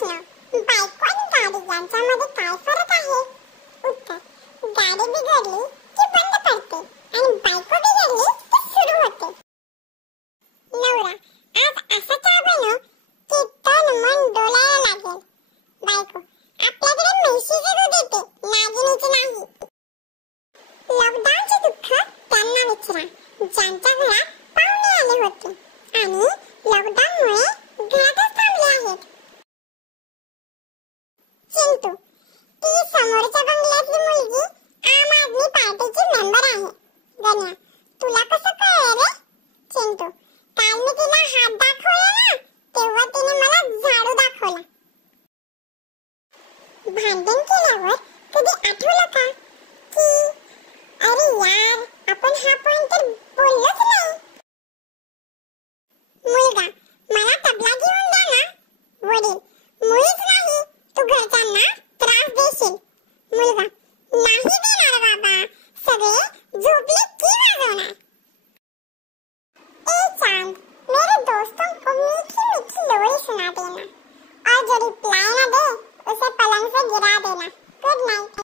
प्रश्न, बायको आणि गाडी यांच्यामध्ये काय फरक आहे? उत्तर, गाडी बिघडली की बंद पडते आणि बायको बिघडली की सुरू होते. नवरा, आज असा चहा बनव की तन मन डोलायला लागेल. बायको, आपल्याकडे म्हशीचे दूध येते, नागिनीचे नाही. लॉकडाऊनचे दुःख त्यांना विचारा ज्यांच्या घरात पाहुणे आले होते आणि लॉकडाऊनमुळे घरातच थांबले आहेत. चिंटू, ती समोरच्या बंगल्यातली मुलगी आम आदमी पार्टीची मेंबर आहे. गण्या, तुला कसं कळलं रे? चिंटू, काल मी तिला हात दाखवला ना, तेव्हा तिने मला झाडू दाखवला. भांडण केल्यावर कधी आठवलं का की अरे यार, आपण हा पॉइंट तर बोललोच नाही. मुलगा, मला तबला घेऊन द्या ना. वडील, मुळीच नाही, तू घरच्यांना त्रास देशील. मुलगा, नाही देणार बाबा, सगळे झोपले की वाजवणार. ए चांद, मेरे दोस्तों को मीठी मीठी लोरी सुना देना और जो रिप्लाई ना दे उसे पलंग से गिरा देना. Good Knight.